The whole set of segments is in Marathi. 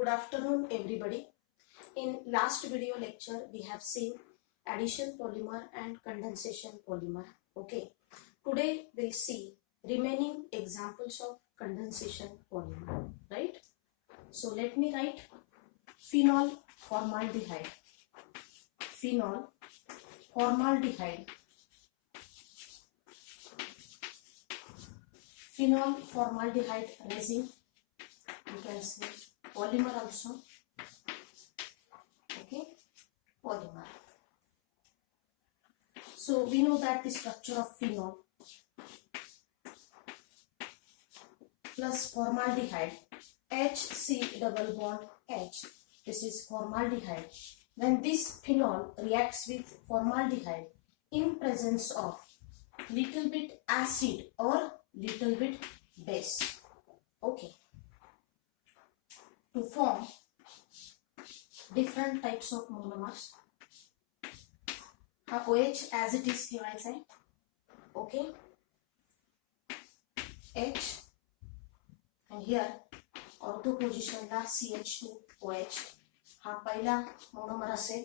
Good afternoon, everybody. In last video lecture, we have seen addition polymer and condensation polymer. Okay. Today we'll see remaining examples of condensation polymer. Right. So let me write phenol formaldehyde. Phenol formaldehyde. Phenol formaldehyde resin. You can say polymer also. Okay, polymer. So we know that the structure of phenol plus formaldehyde, HC double bond H. This is formaldehyde. When this phenol reacts with formaldehyde in presence of little bit acid or little bit base. Okay. To form different types of monomers. हा OH as it is ठेवायचा आहे. Okay. H and here ortho position ला CH2OH हा पहिला मोनोमर असेल.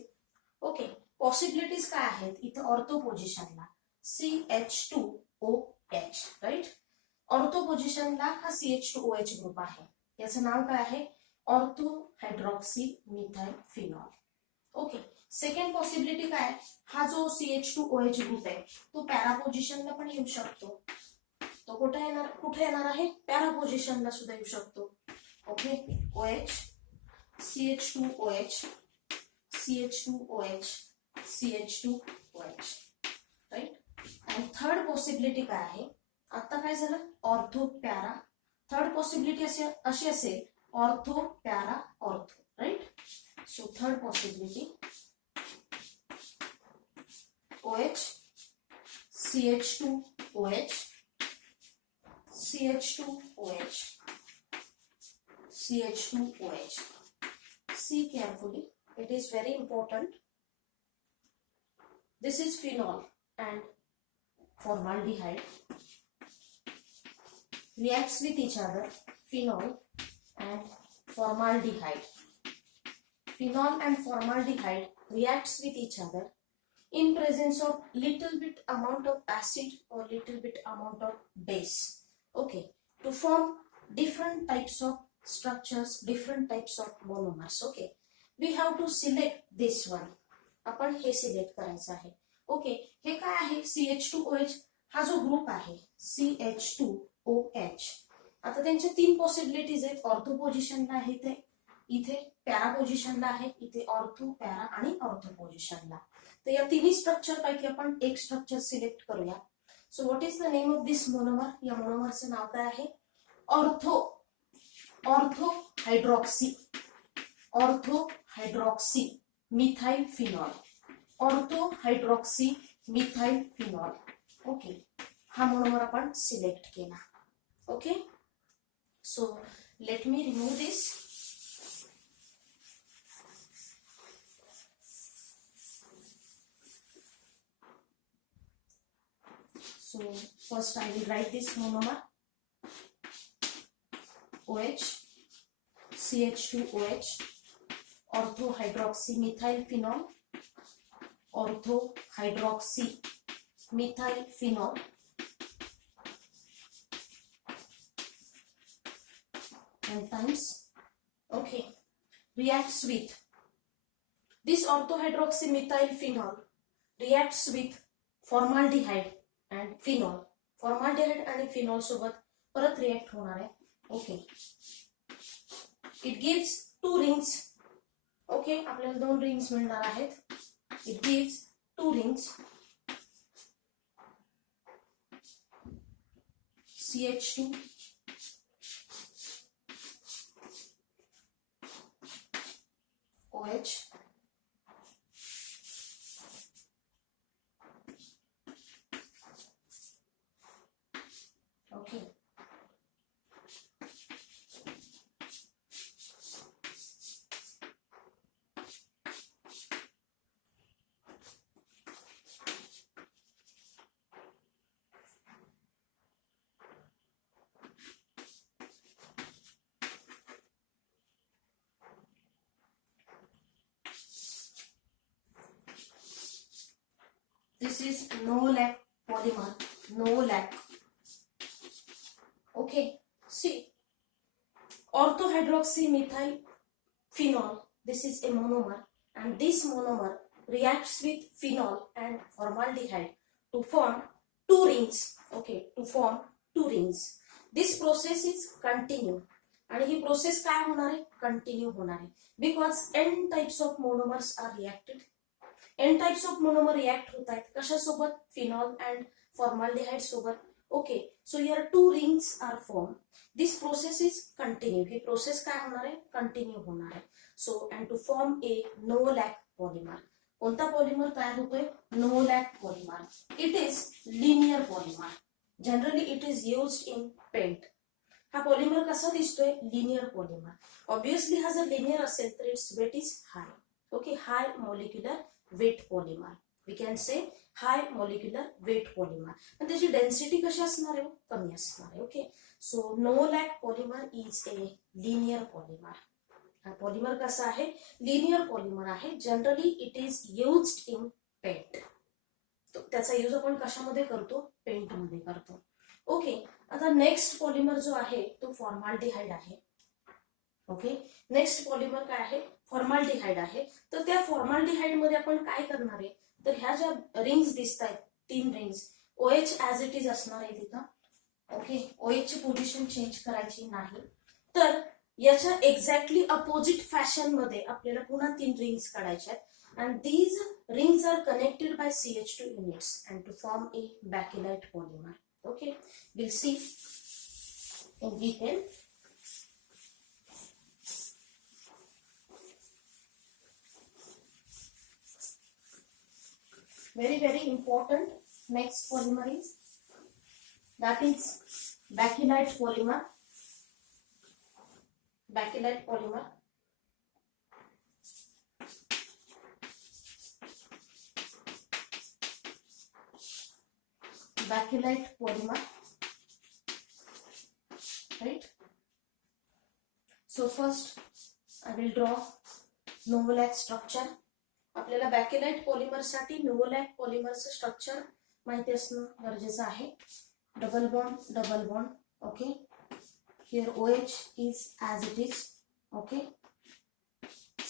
ओके. पॉसिबिलिटीज काय आहेत इथे ऑर्थो पोझिशनला CH2OH राईट. ऑर्थो पोझिशनला हा CH2OH ग्रुप आहे. याचं नाव काय आहे ortho hydroxy methyl phenol. Okay. Second possibility काय हा जो CH2OH ग्रुप आहे तो पॅरा पोझिशनला पण येऊ शकतो. तो कुठे येणार आहे पॅरा पोझिशनला सुद्धा येऊ शकतो. Okay. OH CH2OH CH2OH CH2OH right. आणि थर्ड पॉसिबिलिटी काय आहे आता काय झालं ऑर्थो पॅरा. थर्ड पॉसिबिलिटी अशी असेल ortho para ortho right. So third possibility OH CH2OH CH2OH CH2OH. See carefully, it is very important. This is phenol and formaldehyde reacts with each other. Phenol and formaldehyde. Phenol and formaldehyde reacts with each other in presence of little bit amount of acid or little bit amount of base. Okay, to form different types of structures, different types of monomers. Okay, we have to select this one. आपण हे सिलेक्ट करायचं आहे. ओके. हे काय आहे CH2OH हा जो ग्रुप आहे CH2OH. आता त्यांच्या तीन पॉसिबिलिटीज आहेत. ऑर्थो पोझिशनला आहे ते इथे, पॅरा पोझिशनला आहे इथे, ऑर्थो पॅरा आणि ऑर्थो पोझिशनला. तर या तिन्ही स्ट्रक्चर पैकी आपण एक स्ट्रक्चर सिलेक्ट करूया. So what is the name of this monomer. या मोनोमरचं नाव काय आहे ortho hydroxy. Ortho hydroxy methyl phenol. Ortho hydroxy methyl phenol. Okay. हा मोनोमर आपण सिलेक्ट केला. Okay. So let me remove this. So first I will write this monomer OH CH2OH ortho hydroxy methyl phenol. Ortho hydroxy methyl phenol and times. Okay, reacts with this ortho hydroxy methyl phenol reacts with formaldehyde and phenol. Formaldehyde आणि फिनॉल सोबत परत रिएक्ट होणार आहे. Okay. It gives 2 rings. Okay. आपल्याला 2 रिंग्स मिळणार आहेत. It gives 2 rings CH2 OH okay. This is no-lac polymer, no-lac. Okay, see, orthohydroxymethyl phenol, this is a monomer, and this monomer reacts with phenol and formaldehyde to form two rings. Okay, to form two rings. This process is continue, आणि ही प्रोसेस काय होणार आहे, कंटिन्यू होणार आहे, because N types of monomers are reacted. N types of monomer react होत आहेत कशासोबत, फिनॉल अँड फॉर्माल्डिहाइड सोबत. Okay, so here two rings are form. This process is continue, ही प्रोसेस काय होणार आहे, कंटिन्यू होणार आहे. So and to form a novolac polymer. कोणता पॉलिमर तयार होतोय, novolac polymer. It is linear polymer. Generally it is used in paint. हा पॉलिमर कसा दिसतोय, लिनियर पॉलिमर. ऑब्विसली हा जर लिनियर असेल तर its weight is high. Okay, high molecular weight polymer, we can say high molecular weight polymer. पण त्याची डेन्सिटी कशी असणार आहे, कमी असणार आहे. Okay, so novolac polymer is a linear polymer. हा पॉलिमर कसा आहे, लिनियर पॉलिमर आहे. Generally it is used in paint. त्याचा यूज आपण कशामध्ये करतो, पेंट मध्ये करतो. ओके, आता नेक्स्ट पॉलिमर जो आहे तो फॉर्माल्डिहाइड आहे. ओके, नेक्स्ट पॉलिमर काय आहे, फॉर्माल्डिहाइड आहे. तर त्या फॉर्माल्डिहाइड मध्ये आपण काय करणार आहे, तर ह्या ज्या रिंग्स दिसत आहेत, तीन rings, OH as it is असणार आहे तिथं. ओके, OH ची पोझिशन चेंज करायची नाही. तर याच्या एक्झॅक्टली अपोजिट फॅशन मध्ये आपल्याला पुन्हा तीन रिंग्स काढायच्या आहेत. And these rings are connected by CH2 units and to form a Bacillite polymer. Okay, we'll see in detail. Very important. Next polymer is, that is Bacillite polymer. Bacillite polymer. Bacillite polymer, right? So first I will draw no-lac structure. आपल्याला बॅकिलाइट पॉलिमर साठी no-lac पॉलिमरचं स्ट्रक्चर माहिती असणं गरजेचं आहे. Double bond. Okay, here OH is as it is. Okay,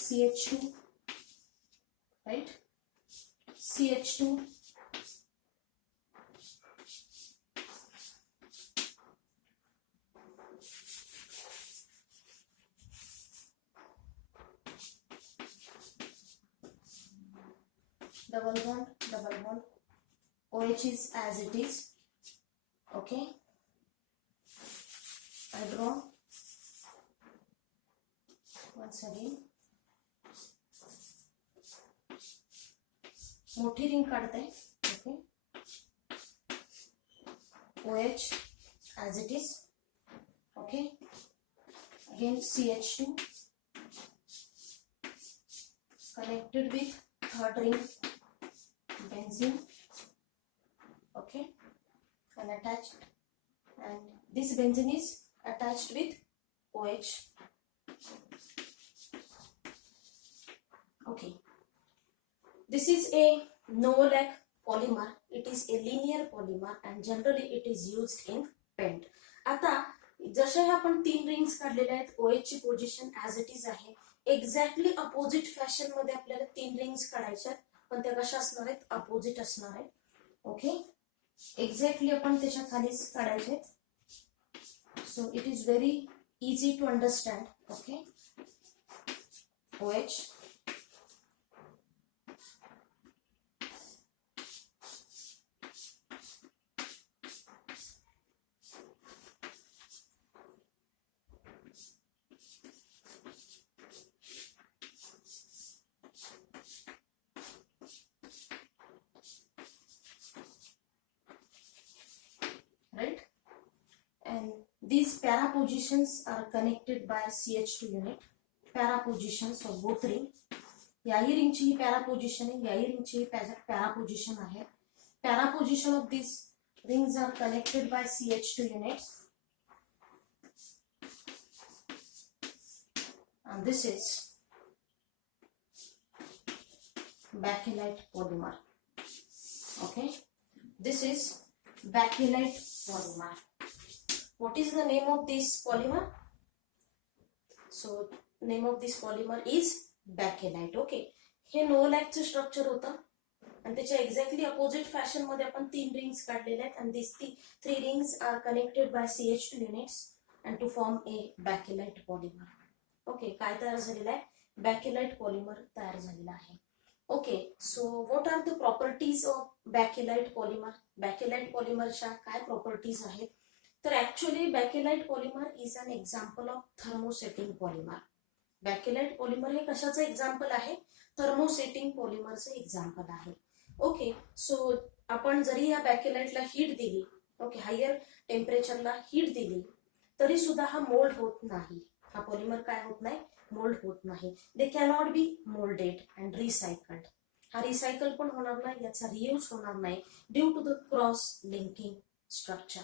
CH2, right? CH2, double bond. OH is as it is. Okay, I draw once again. मोठी रिंग काढते. Okay, OH as it is. Okay, again CH2 connected with third ring, benzene. Okay, and attached, and this benzene is attached with OH. Okay, this is a no-lac polymer. It is a linear polymer and generally it is used in paint. आता जसे आपण तीन रिंग्स काढलेले आहेत, OH ची पोझिशन ऍज इट इज आहे. एक्झॅक्टली अपोजिट फॅशन मध्ये आपल्याला तीन रिंग्स काढायच्या, पण त्या कशा असणार आहेत, अपोजिट असणार आहेत. ओके, एक्झॅक्टली आपण त्याच्या खालीच काढायचे. So it is very easy to understand. Okay, OH, right? And these para positions are connected by CH2 unit. Para positions of both ring. याही रिंगची ही para position आहे, याही रिंगची ही para position आहे. Para position of these rings are connected by CH2 units. And this is Bacillite polymer. Okay, this is bakelite polymer. What is the name of this polymer? So name of this polymer is bakelite. Okay, हे नो लॅकचं स्ट्रक्चर होतं आणि त्याच्या एक्झॅक्टली अपोजिट फॅशन मध्ये आपण 3 रिंग्स काढलेले आहेत आणि this 3 rings are connected by CH2 units and to form a bakelite polymer. Okay, काय तयार झालेलं आहे? बॅकेलाइट पॉलिमर तयार झालेला आहे. Okay, so what are the properties of bakelite polymer? Bakelite पॉलिमरच्या काय प्रॉपर्टीज आहेत? तर actually bakelite polymer is an example of thermosetting polymer. Bakelite polymer हे कशाचं एक्झाम्पल आहे? थर्मोसेटिंग पॉलिमरचं एक्झाम्पल आहे. ओके, सो आपण जरी या बॅकेलाइटला हीट दिली, ओके, हायर टेम्परेचरला हीट दिली तरी सुद्धा हा मोल्ड होत नाही. हा पॉलिमर काय होत नाही? मोल्ड होत नाही. They cannot be moulded and recycled. हा रिसायकल पण होणार नाही, याचा रियूज होणार नाही due to the cross linking structure.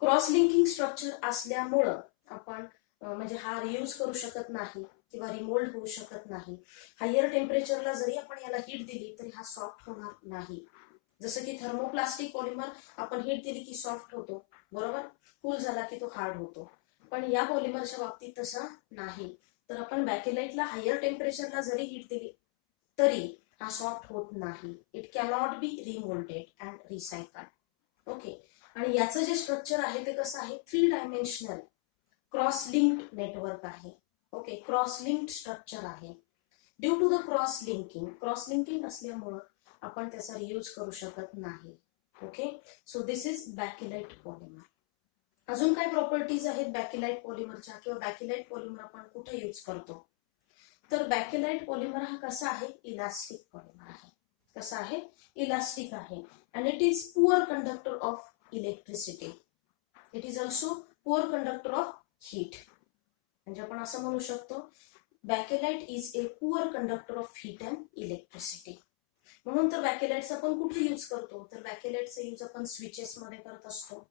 Cross linking structure असल्यामुळं आपण म्हणजे हा रियूज करू शकत नाही किंवा रिमोल्ड होऊ शकत नाही. हायर टेम्परेचरला जरी आपण याला हीट दिली तरी हा सॉफ्ट होणार नाही. जसं की थर्मोप्लास्टिक पॉलिमर आपण हीट दिली की सॉफ्ट होतो, बरोबर, कूल झाला की तो हार्ड होतो. पण या पॉलिमरच्या बाबतीत तसं नाही. तर आपण बॅकेलाइटला हायर टेम्परेचरला जरी हीट दिली तरी हा सॉफ्ट होत नाही. It cannot be remoulded and recycled. Okay, आणि याचं जे स्ट्रक्चर आहे ते कसं आहे? 3 डायमेन्शनल क्रॉस लिंक्ड नेटवर्क आहे. ओके, क्रॉस लिंक्ड स्ट्रक्चर आहे. Due to the cross linking असल्यामुळं आपण त्याचा रियूज करू शकत नाही. Okay, so this is bakelite polymer. अजून काय प्रॉपर्टीज आहेत बॅकेलाइट पॉलिमरच्या किंवा बॅकेलाइट पॉलिमर आपण कुठे यूज करतो? तर बॅकेलाइट पॉलिमर हा कसा आहे? इलास्टिक पॉलिमर आहे. कसा आहे? इलास्टिक आहे. And it is poor conductor of electricity. It is also poor conductor of heat. म्हणजे आपण असं म्हणू शकतो bakelite is a poor conductor of heat and electricity. म्हणून तर बॅकेलाइटचा आपण कुठे यूज करतो? तर बॅकेलाइटचा यूज आपण स्विचेस मध्ये करत असतो.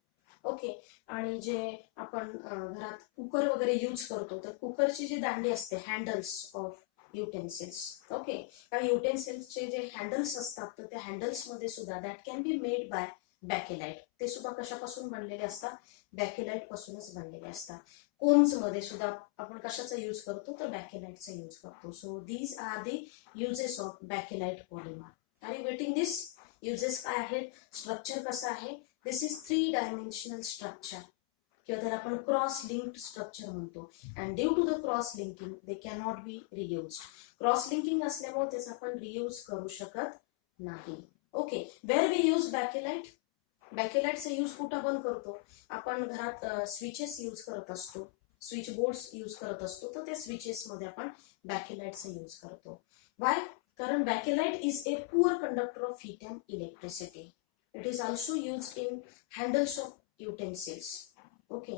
ओके, आणि जे आपण घरात कुकर वगैरे यूज करतो तर कुकरची जी दांडी असते, हँडल्स ऑफ युटेन्सिल्स, ओके, काही युटेन्सिल्सचे जे हँडल्स असतात तर त्या हँडल्स मध्ये सुद्धा that can be made by bakelite. ते सुद्धा कशापासून बनलेले असतात? बॅकेलाइट पासूनच बनलेले असतात. कोन्स मध्ये सुद्धा आपण कशाचा यूज करतो? तर बॅकेलाइटचा यूज करतो. So these are the uses of bakelite polymer. Are you getting this? Uses काय आहेत? स्ट्रक्चर कसं आहे? दिस इज 3 डायमेन्शनल स्ट्रक्चर किंवा त्याला आपण क्रॉस लिंक्ड स्ट्रक्चर म्हणतो. And due to the cross linking they cannot be reuse. Cross linking असल्यामुळे त्याचा आपण रियूज करू शकत नाही. Okay, where we use bakelite? बॅकेलाइटचा यूज कुठं आपण करतो? आपण घरात स्विचेस यूज करत असतो, स्विच बोर्ड्स यूज करत असतो, तर त्या स्विचेस मध्ये आपण बॅकेलाइटचा यूज करतो. वाय? कारण bakelite is a poor conductor of heat and electricity. It is also use in handles of utensils. Okay,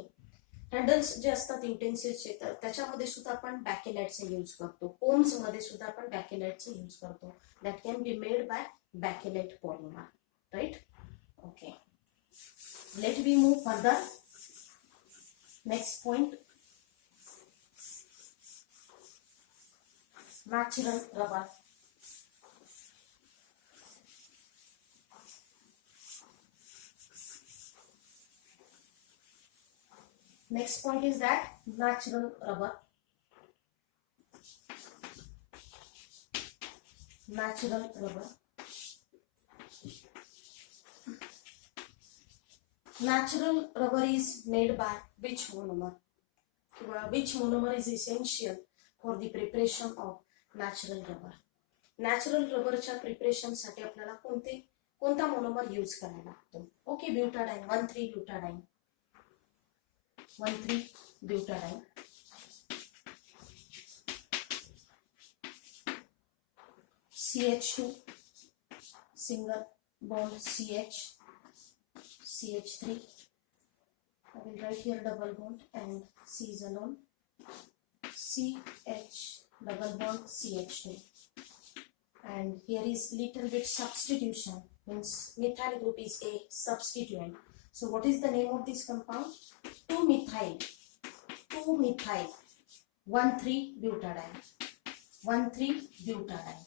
handles जे असतात युटेन्सिल्सचे तर त्याच्यामध्ये सुद्धा आपण बॅकेलाइटचा यूज करतो. कोन्स मध्ये सुद्धा आपण बॅकेलाइटचा यूज करतो. That can be made by bakelite polymer, right? Okay, let me move further. Next point, natural rubber. Next point is that natural rubber. Natural rubber. Natural rubber is made by which monomer? Which monomer is essential for the preparation of natural rubber? Natural rubberच्या प्रिपरेशन साठी आपल्याला कोणता मोनोमर यूज करायला लागतो? Okay, butadiene, one three butadiene, one three butadiene. CH2 single bond CH, CH3. I will write here double bond and C is alone. CH double bond CH2. And here is little bit substitution, means methyl group is a substituent. So what is the name of this compound? 2-methyl, 1,3-butadiene, 1,3-butadiene.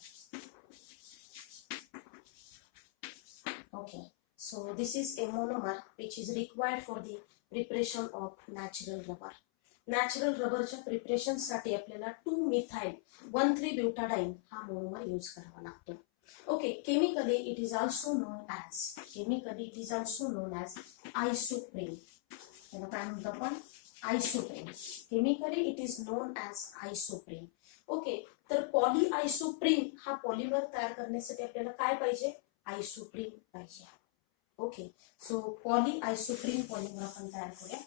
Okay, so this is a monomer which is required for the preparation of natural rubber. Natural रबरच्या प्रिपरेशन साठी आपल्याला 2-methyl-1,3-butadiene हा मोनोमर यूज करावा लागतो. Okay, chemically it is also known as isoprene. त्याला काय म्हणतो आपण? Isoprene. Chemically it is known as isoprene. Okay, तर पॉली आयसोप्रीन हा पॉलिमर तयार करण्यासाठी आपल्याला काय पाहिजे? आयसोप्रीन पाहिजे. Okay, so poly isoprene polymer आपण तयार करूया.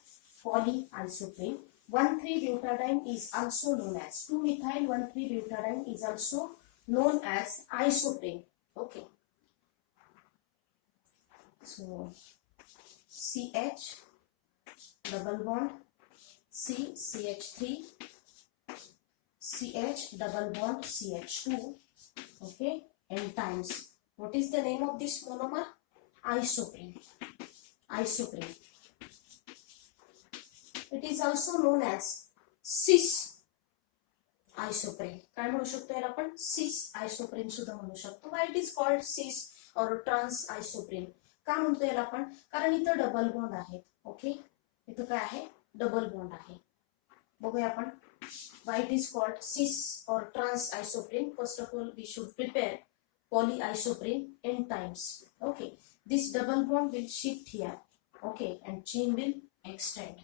Poly isoprene 1,3-butadiene is also known as 2-methyl-1,3-butadiene is also known as isoprene. Okay, so CH double bond C CH3 CH double bond CH2. Okay, n times. What is the name of this monomer? Isoprene. Isoprene. It is also known as cis isoprene. काय म्हणू शकतो याला आपण? cis isoprene सुद्धा म्हणू शकतो. Why it is called cis or trans isoprene? का म्हणतो याला आपण? कारण इथं डबल बॉन्ड आहे. ओके, इथं काय आहे? डबल बॉन्ड आहे. बघूया आपण. Why it is called cis or trans isoprene? First of all, we should prepare polyisoprene n times. Okay, this double bond will shift here. Okay, and chain will extend.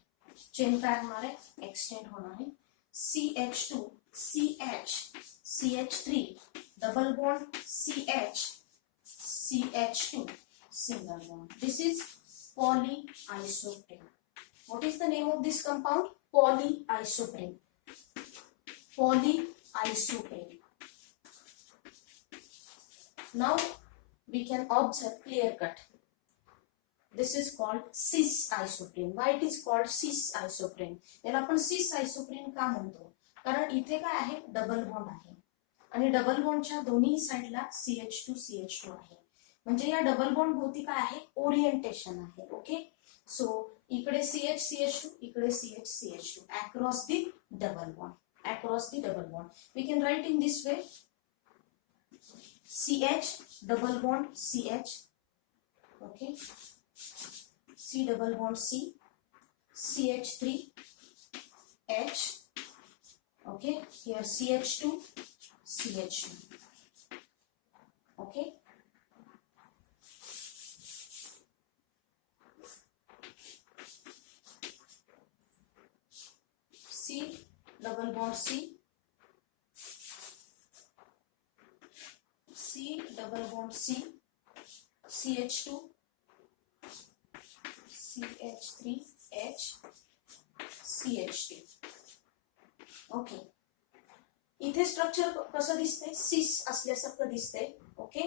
Chain काय होणार आहे? एक्सटेंड होणार आहे. CH2 CH CH3 double bond CH CH2 single bond. This is polyisoprene. What is the name of this compound? Polyisoprene. Polyisoprene. Now we can observe clear cut. This is called cis isoprene. Why it is called cis isoprene? याला आपण cis isoprene का म्हणतो? कारण इथे काय आहे? डबल बॉन्ड आहे आणि डबल बॉन्डच्या दोन्ही साइडला CH2 CH2 आहे. म्हणजे या डबल बॉन्ड भोवती काय आहे? ओरिएंटेशन आहे. ओके, सो इकडे CH CH2 इकडे CH CH2 across the double bond. Across the double bond. We can write in this way. CH double bond CH. Okay. C double bond C, CH3 H. Okay, here CH2 CH2. Okay, C double bond C, C double bond C, CH2 CH3H CH2. Okay, इथे स्ट्रक्चर कसं दिसतंय? सिस असल्यासारखं दिसतंय. Okay,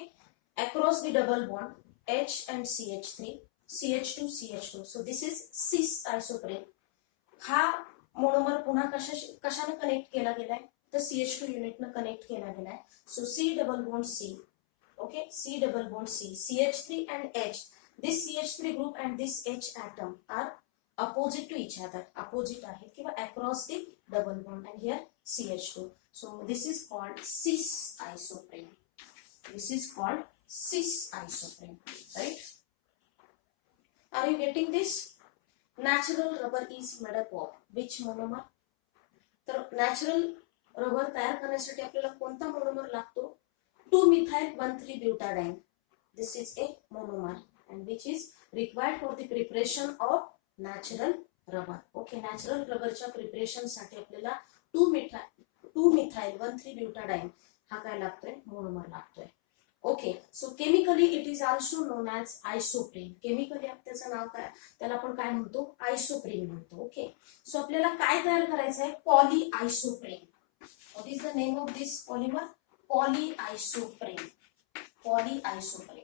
across the double bond H and CH3 CH2 CH2. So this is cis isoprene. हा मोनोमर पुन्हा कशाने कनेक्ट केला गेलाय? तर CH2 युनिटने कनेक्ट केला गेलाय. So C double bond C. Okay, C double bond C, CH3 and H. This CH3 group and this H atom are opposite to each other. Opposite आहेत किंवा across the double bond, and here CH2. So this is called cis isoprene. This is called cis isoprene, right? Are you getting this? Natural rubber is made up of which monomer? तर नॅचरल रबर तयार करण्यासाठी आपल्याला कोणता मोनोमर लागतो? 2-methyl-1,3-butadiene. This is a monomer and which is required for the preparation of natural rubber. Okay, natural रबरच्या प्रिपरेशन साठी आपल्याला 2-methyl-1,3-butadiene हा काय लागतोय? मोनोमर लागतोय. Okay, so chemically it is also known as isoprene. Chemically त्याचं नाव काय? त्याला आपण काय म्हणतो? आयसोप्रीन म्हणतो. ओके, सो आपल्याला काय तयार करायचं आहे? Poly isoprene. What is the name of this polymer? Poly isoprene. Poly isoprene.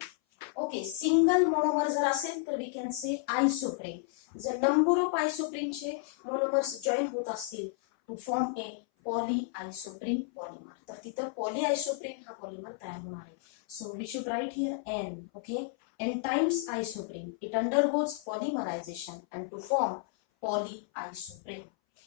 Okay, single monomer जर असेल तर वी कॅन से आयसोप्रीन. जर नंबर ऑफ आयसोप्रीनचे मोनोमर्स जॉईन होत असतील to form a poly isoprene polymer, तर तिथं पॉली आयसोप्रीन हा पॉलिमर तयार होणार आहे. So we should write here N. Okay, N times isoprene. It undergoes polymerization and to form polyisoprene.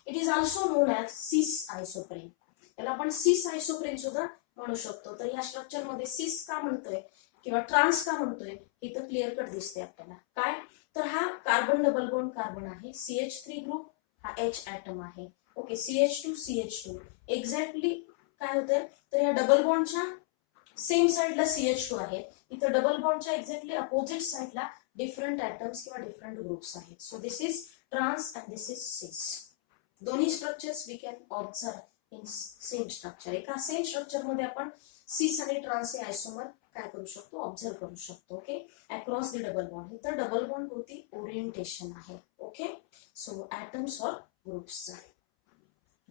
It is also known as cis isoprene. याला आपण cis isoprene सुद्धा म्हणू शकतो. तर या स्ट्रक्चर मध्ये सिस का म्हणतोय किंवा ट्रान्स का म्हणतोय इथं क्लिअर कट दिसते आपल्याला. काय तर हा कार्बन डबल बॉन्ड कार्बन आहे, CH3 ग्रुप हा H ऍटम आहे. ओके, CH2 एक्झॅक्टली काय होतंय तर या डबल बॉन्डच्या सेम साइडला CH2 आहे, इथं डबल बॉन्डच्या एक्झॅक्टली अपोजिट साइडला डिफरंट ऍटम्स किंवा डिफरंट ग्रुप्स आहेत. So this is trans and this is cis. दोन्ही structures we can observe in same structure. एका सेम स्ट्रक्चर मध्ये आपण सिस आणि ट्रान्स हे आयसोमर काय करू शकतो, ऑब्झर्व करू शकतो. Okay, across the double bond. इथं डबल बॉन्ड होती ओरिएंटेशन आहे. ओके, सो ऍटम्स और groups,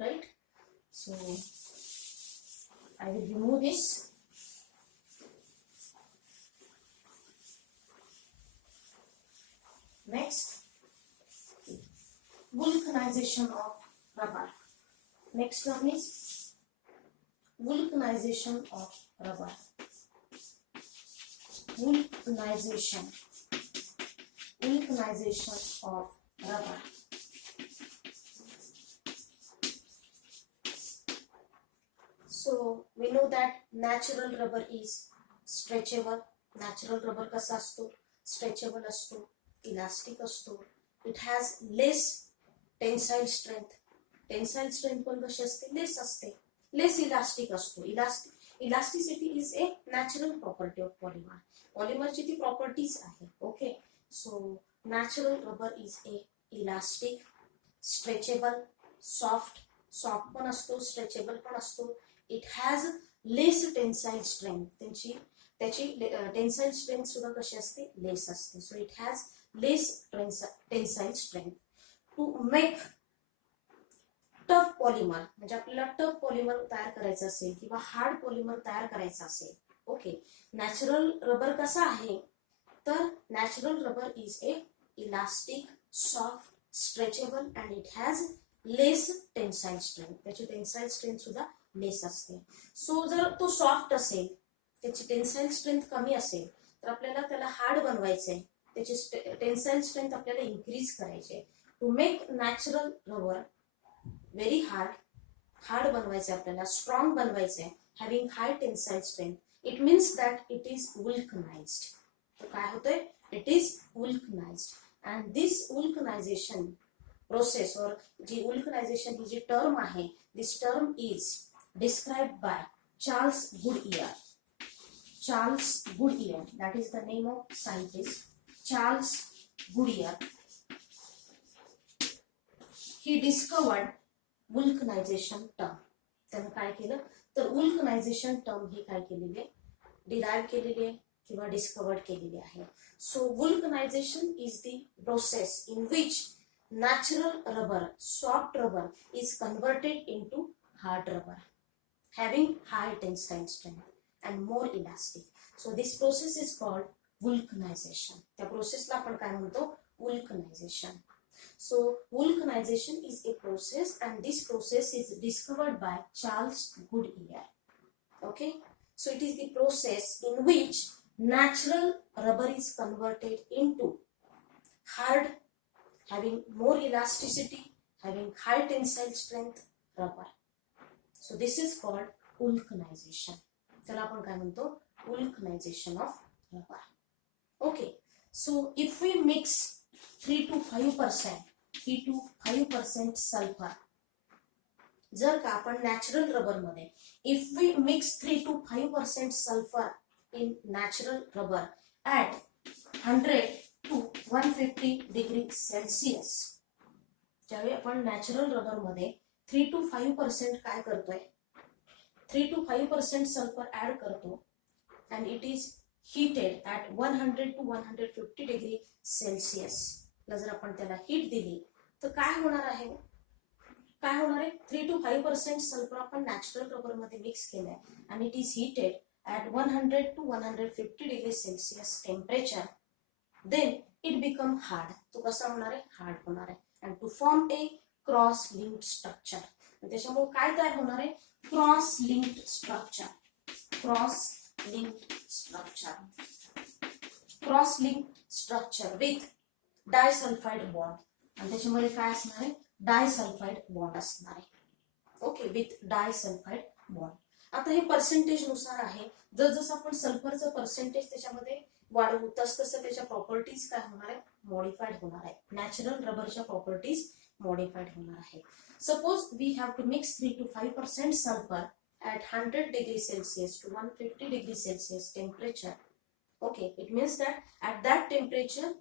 right. So I will remove this. Next, vulcanization of rubber. Next one is vulcanization of rubber. Vulcanization of rubber. So we know that natural rubber is stretchable. Natural rubber कसा असतो, स्ट्रेचेबल असतो, इलास्टिक असतो. It has less tensile strength. Tensile strength पण कशी असते, लेस असते. लेस इलास्टिक असतो. Elasticity is a natural property of polymer. पॉलिमरची ती प्रॉपर्टीज आहे. Okay, so natural rubber is a elastic, stretchable, soft पण असतो, स्ट्रेचेबल पण असतो. It has less tensile strength. त्याची टेन्साइल स्ट्रेंथ सुद्धा कशी असते, लेस असते. So it has less tensile strength. To make tough polymer, म्हणजे आपल्याला टफ पॉलिमर तयार करायचं असेल किंवा हार्ड पॉलिमर तयार करायचं असेल. ओके, नॅचरल रबर कसा आहे तर natural rubber is a elastic, soft, stretchable and it has less tensile strength. त्याची टेन्साइल स्ट्रेंथ सुद्धा लेस असते. सो जर तो सॉफ्ट असेल, त्याची टेन्साइल स्ट्रेंथ कमी असेल तर आपल्याला त्याला हार्ड बनवायचंय, त्याची टेन्साइल स्ट्रेंथ आपल्याला इन्क्रीज करायची. To make natural rubber very hard बनवायचे आपल्याला, स्ट्रॉंग बनवायचे, having high tensile strength. It means that it is vulcanized. तर काय होतंय, it is vulcanized. And this vulcanization process और जी वुल्कनायझेशन ही जी टर्म आहे, this term is described by Charles Goodyear. Charles Goodyear, that is the name of scientist, Charles Goodyear. He discovered vulcanization term. त्यानं काय केलं तर vulcanization term ही काय केलेली आहे, डिराइव्ह केलेली आहे किंवा डिस्कवर्ड केलेली आहे. So vulcanization is the process in which natural rubber, soft rubber is converted into hard rubber, having high tensile strength and more elastic. So this process is called vulcanization. त्या प्रोसेसला आपण काय म्हणतो, vulcanization. So vulcanization is a process and this process is discovered by Charles Goodyear. Okay, so it is the process in which natural rubber is converted into hard, having more elasticity, having high tensile strength rubber. So this is called vulcanization. त्याला आपण काय म्हणतो, vulcanization of rubber. Okay, so if we mix 3 to 5% sulphur, जर का आपण नॅचरल रबर मध्ये if we mix 3 to 5% sulphur in natural rubber at 100 to 150 degree Celsius, ज्यावेळी आपण नॅचरल रबर मध्ये 3 to 5% काय करतोय, 3 to 5% सल्फर ऍड करतो and it is heated at 100 to 150 degree Celsius. जर आपण त्याला हीट दिली तर काय होणार आहे, 3 to 5% सल्फर आपण नॅचरल रबर मध्ये मिक्स केलाय आणि it is heated at 100 to 150 degree Celsius temperature. Then it become hard. तो कसा होणार आहे, हार्ड होणार आहे. And to form a cross linked structure. त्याच्यामुळे काय तयार होणार आहे, cross linked structure. Cross linked structure with disulphide bond. आणि त्याच्यामध्ये काय असणार आहे, डायसल्फाइड बॉन्ड असणार आहे. Okay, with disulphide bond. आता हे पर्सेंटेज नुसार आहे. जसं आपण सल्फरचं पर्सेंटेज त्याच्यामध्ये वाढवू तसं त्याच्या प्रॉपर्टीज काय होणार आहे, मॉडिफाईड होणार आहे. नॅचरल रबरच्या प्रॉपर्टीज मॉडिफाईड होणार आहे. Suppose we have to mix 3 to 5% sulphur at 100 degrees Celsius to 150 degrees Celsius temperature. Okay, it means that at that temperature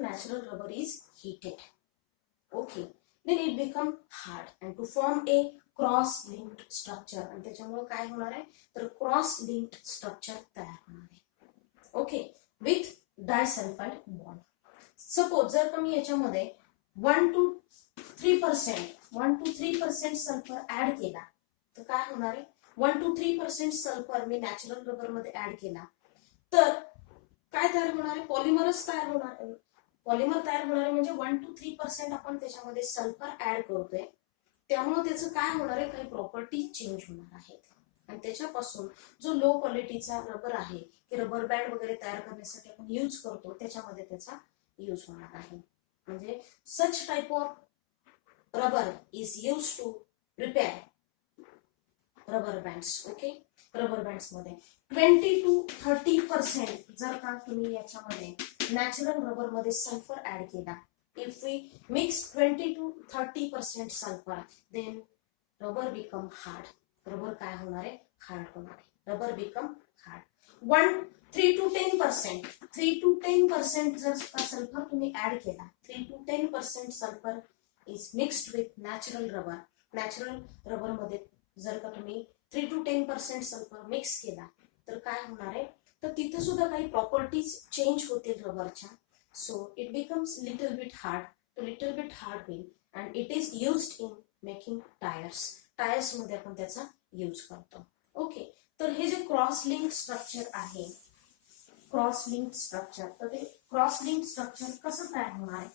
natural rubber is heated. Okay, then it become hard and to form a cross linked structure. आणि त्याच्यामुळे काय होणार आहे तर क्रॉस लिंक्ड स्ट्रक्चर तयार होणार आहे. Okay, with disulphide bond. Suppose जर का मी याच्यामध्ये 1 to 3% सल्फर ऍड केला तर काय होणार आहे, 1 to 3% sulphur me natural rubber मध्ये ऍड केला तर काय तयार होणार आहे, पॉलिमरच तयार होणार आहे. पॉलिमर तयार होणार आहे म्हणजे 1 to 3% आपण त्याच्यामध्ये सल्फर ऍड करतोय, त्यामुळे त्याचं काय होणार आहे, काही प्रॉपर्टी चेंज होणार आहेत. आणि त्याच्यापासून जो लो क्वालिटीचा रबर आहे की रबर बँड वगैरे तयार करण्यासाठी आपण यूज करतो त्याच्यामध्ये त्याचा यूज होणार आहे. म्हणजे such type of rubber is use to prepare rubber bands. Okay, rubber bands मध्ये 20 to 30% जर का तुम्ही याच्यामध्ये नॅचरल रबर मध्ये सल्फर ऍड केला, if we mix 20 to 30% sulphur then rubber become hard. Rubber काय होणार आहे, हार्ड होणार आहे. Rubber become hard. 3 to 10% जर का सल्फर तुम्ही ऍड केला, 3 to 10% sulphur is mixed with natural rubber. Natural rubber मध्ये जर का तुम्ही 3 to 10% सल्फर मिक्स केला तर काय होणार आहे, तर तिथे सुद्धा काही प्रॉपर्टीज चेंज होतील रबरच्या. So it becomes little bit hard होईल and it is used in making tyres. Tyres मध्ये आपण त्याचा यूज करतो. ओके, तर हे जे क्रॉस लिंक स्ट्रक्चर आहे, क्रॉस लिंक स्ट्रक्चर, तर ते क्रॉस लिंक स्ट्रक्चर कसं तयार होणार आहे,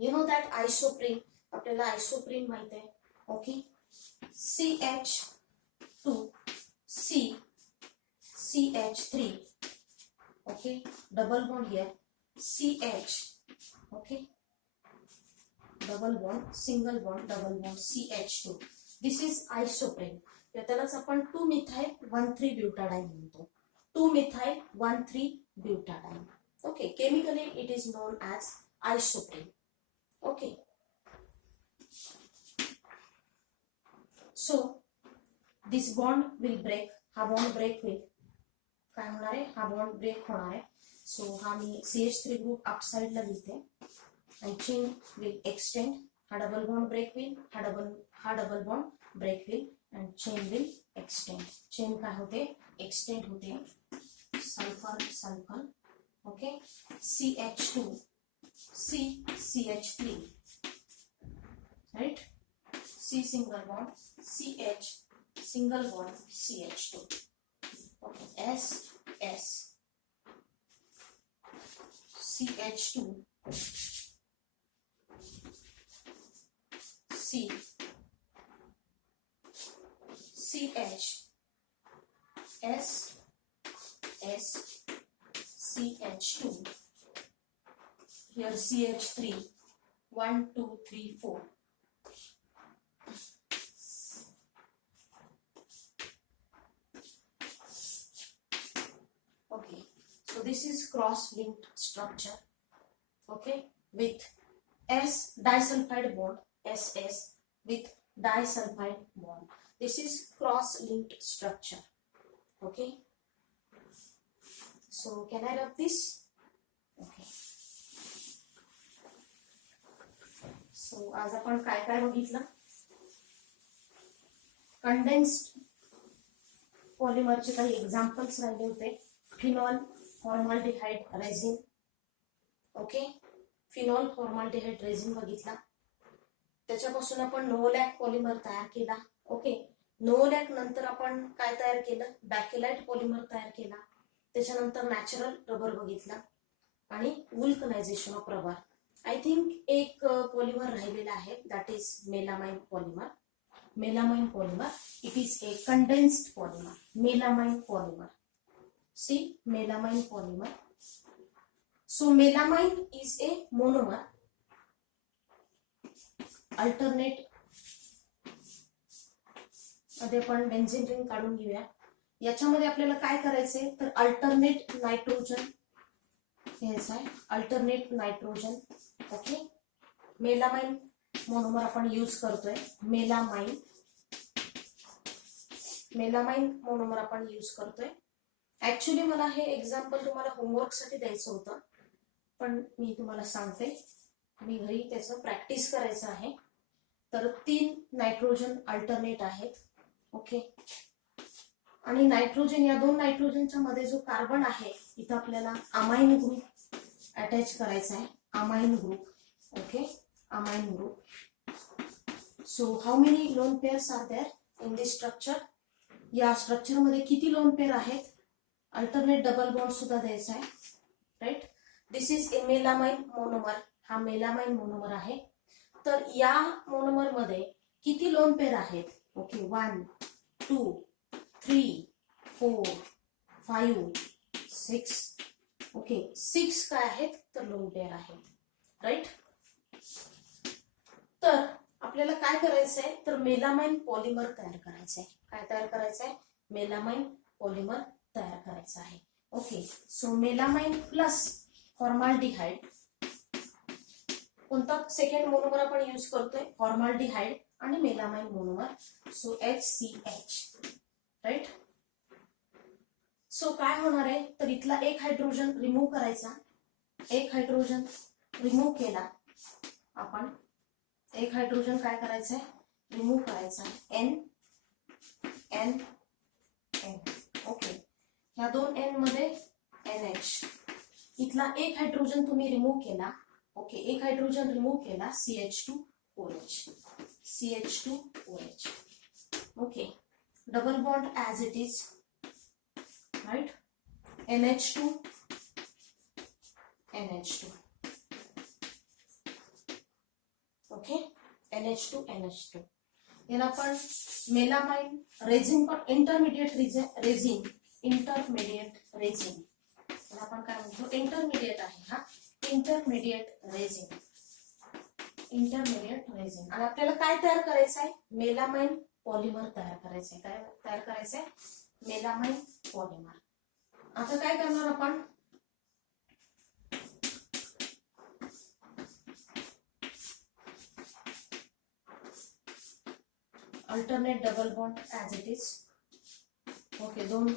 यू नो दॅट आयसोप्रीन, आपल्याला आयसोप्रीन माहित आहे. Okay, CH2 CH3. okay, double bond here, CH. okay, double bond, single bond, double bond, CH2. this is isoprene. त्यालाच आपण 2-methyl-1,3-butadiene म्हणतो. 2-methyl-1,3-butadiene. okay, chemically it is known as isoprene. okay, so this bond will break. हा बॉन्ड ब्रेक होईल, काय होणार आहे, हा बॉन्ड ब्रेक होणार आहे. सो हा मी CH3 ग्रुप अप साइडला लिहिते आणि चेन विल एक्सटेंड. हा डबल बॉन्ड ब्रेक होईल, हा डबल बॉन्ड ब्रेक होईल and chain will extend. Chain काय होते, एक्सटेंड होते. Sulphur. Okay, CH2 CH3, right, C single bond, CH single bond, CH2. okay, S CH2 C CH S CH2. here CH3, 1 2 3 4. okay, so this is cross linked structure. okay, with S disulfide bond, SS with disulfide bond. this is cross linked structure. okay, so can I rub this? okay, so आज आपण काय काय बघितलं, कंडेन्स्ड पॉलिमरचे काही एक्झाम्पल्स राहिले होते. Phenol formaldehyde resin. Okay, phenol formaldehyde resin बघितला, त्याच्यापासून आपण नोलॅक पॉलिमर तयार केला. ओके, नोलॅक नंतर आपण काय तयार केलं, बॅकेलाइट पॉलिमर तयार केला. त्याच्यानंतर नॅचरल रबर बघितला आणि वुल्कनायझेशन ऑफ रबर. आय थिंक एक पॉलिमर राहिलेला आहे, that is melamine polymer. Melamine polymer, it is a condensed polymer. Melamine polymer, see, melamine polymer. so melamine is a monomer, alternate मध्ये आपण बेन्झीन रिंग काढून घेऊया. याच्यामध्ये आपल्याला काय करायचंय तर अल्टरनेट नायट्रोजन घ्यायचं आहे, alternate nitrogen. Okay, melamine monomer आपण यूज करतोय, मेलामाइन मोनोमर आपण यूज करतोय. ऍक्च्युली मला हे एक्झाम्पल तुम्हाला होमवर्क साठी द्यायचं होतं, पण मी तुम्हाला सांगते, मी घरी त्याचं प्रॅक्टिस करायचं आहे. तर 3 नायट्रोजन अल्टरनेट आहेत. ओके, आणि नायट्रोजन, या 2 नायट्रोजनच्या मध्ये जो कार्बन आहे इथं आपल्याला अमाइन ग्रुप अटॅच करायचा आहे, amine group. Okay, amine group. So how many lone pairs are there in this structure? या स्ट्रक्चर मध्ये किती लोन पेअर आहेत? अल्टरनेट डबल बॉन्ड सुद्धा द्यायचा आहे, right. This is a melamine monomer. हा मेलामाइन मोनोमर आहे. तर या मोनोमर मध्ये किती लोन पेअर आहेत? ओके, 1 2 3 4 5 6. ओके, 6 काय आहेत तर लोन पेअर आहेत, राईट. तर आपल्याला काय करायचंय तर मेलामाइन पॉलिमर तयार करायचंय. काय तयार करायचंय? मेलामाइन पॉलिमर तयार करायचं आहे. Okay, so melamine plus formaldehyde. कोणता सेकंड मोनोमर आपण यूज करतोय? फॉर्माल्डिहाइड आणि melamine monomer. So HCH, right. So काय होणार आहे तर इथला एक हायड्रोजन रिमूव्ह करायचा. एक हायड्रोजन रिमूव्ह केला आपण, एक हायड्रोजन काय करायचंय? रिमूव्ह करायचा. N N N. ओके, ह्या 2 N मध्ये NH. इथला एक हायड्रोजन तुम्ही रिमूव्ह केला. ओके, एक हायड्रोजन रिमूव्ह केला, CH2OH. CH2OH. Okay, double bond as it is, right. NH2 NH2. Okay, NH2 NH2. याला आपण मेलामाइन रेझिन, पण इंटरमिडिएट रेझिन, इंटरमिडिएट रेझिन. याला आपण काय म्हणतो? इंटरमिडिएट आहे हा, इंटरमिडिएट रेझिन. Intermediate resin. आणि आपल्याला काय तयार करायचं आहे? मेलामाइन पॉलिमर तयार करायचंय. काय तयार करायचंय? Melamine polymer. आता काय करणार आपण? Alternate double bond as it is. Okay, 2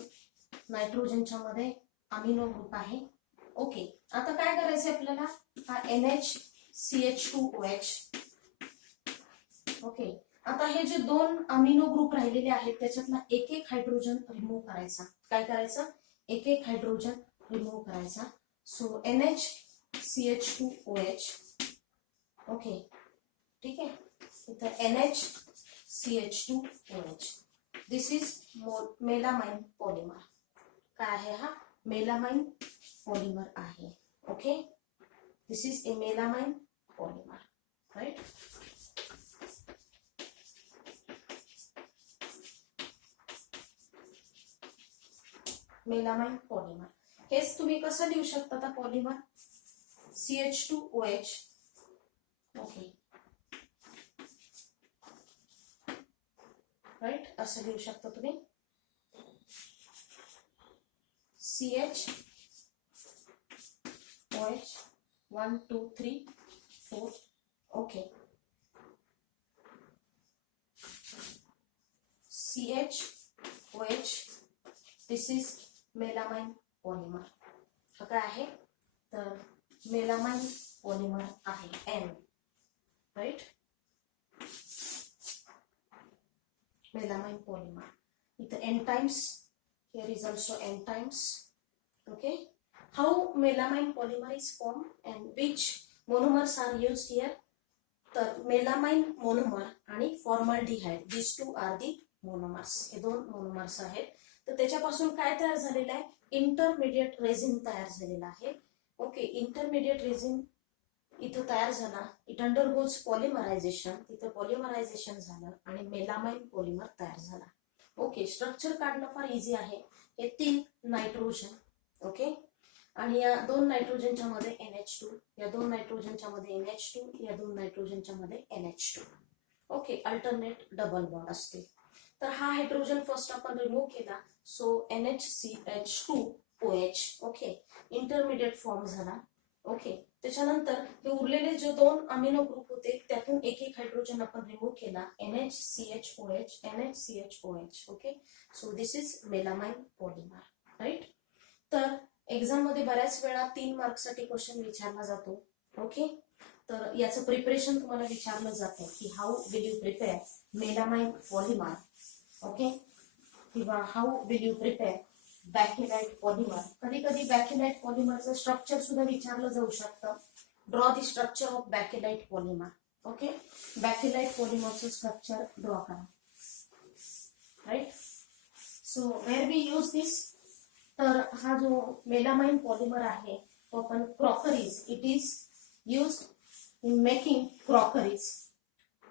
नायट्रोजनच्या मध्ये अमिनो ग्रुप आहे. ओके, आता काय करायचंय आपल्याला? हा NHCH2OH. ओके, आता हे जे 2 अमिनो ग्रुप राहिलेले आहेत त्याच्यातला एक एक हायड्रोजन रिमूव्ह करायचा. काय करायचं? एक एक हायड्रोजन रिमूव्ह करायचा. So NHCH2OH. ओके, ठीक आहे. इथं NHCH2OH. This is melamine polymer. काय आहे हा? मेलामाइन पॉलिमर आहे. Okay, this is a melamine polymer, right. Melamine polymer. हेच तुम्ही कसं लिहू शकता आता पॉलिमर? CH2OH. ओके, राईट, असं लिहू शकता तुम्ही. CHOH 1 2 3 4. Okay, CHOH. This is melamine polymer. काय आहे तर मेलामाइन पॉलिमर आहे, N, राईट. Melamine polymer. इथं N times. Here is also N times. Okay. How melamine polymer is formed and which monomers are used here? तर मेलामाइन मोनोमर आणि formaldehyde, these two are the monomers. हे 2 मोनोमर्स आहेत. तर त्याच्यापासून काय तयार झालेलं आहे? इंटरमिडिएट रेझिन तयार झालेला आहे. ओके, इंटरमिडिएट रेझिन इथं तयार झाला. It undergoes polymerization. तिथं पॉलिमरायझेशन झालं आणि मेलामाइन पॉलिमर तयार झाला. ओके, स्ट्रक्चर काढणं फार इझी आहे. हे 3 नायट्रोजन. ओके, आणि या 2 नायट्रोजनच्या मध्ये NH2, या 2 नायट्रोजनच्या मध्ये NH2, या 2 नायट्रोजनच्या मध्ये NH2. Okay, alternate double bond असते. तर हा हायड्रोजन फर्स्ट आपण रिमूव्ह केला, so NHCH2OH. Okay, intermediate form झाला. ओके, त्याच्यानंतर हे उरलेले जे 2 अमिनो ग्रुप होते त्यातून एक एक हायड्रोजन आपण रिमूव्ह केला, NHCHOH, NHCHOH. Okay, so this is melamine polymer, right. तर एक्झाम मध्ये बऱ्याच वेळा 3 मार्क्ससाठी क्वेश्चन विचारला जातो. ओके, तर याचं प्रिपरेशन तुम्हाला विचारलं जातं की how will you prepare melamine polymer. Okay, किंवा how will you prepare bakelite polymer. कधी कधी बॅकेलाइट पॉलिमरचं स्ट्रक्चर सुद्धा विचारलं जाऊ शकतं. Draw the structure of bakelite polymer. Okay, bakelite पॉलिमरचं स्ट्रक्चर ड्रॉ करा, right. So where we use this, तर हा जो मेलामाइन पॉलिमर आहे तो आपण crockeries, it is use in making crockeries.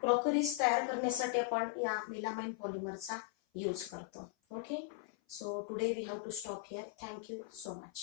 Crockeries तयार करण्यासाठी आपण या मेलामाइन पॉलिमरचा यूज करतो. Okay, so today we have to stop here. Thank you so much.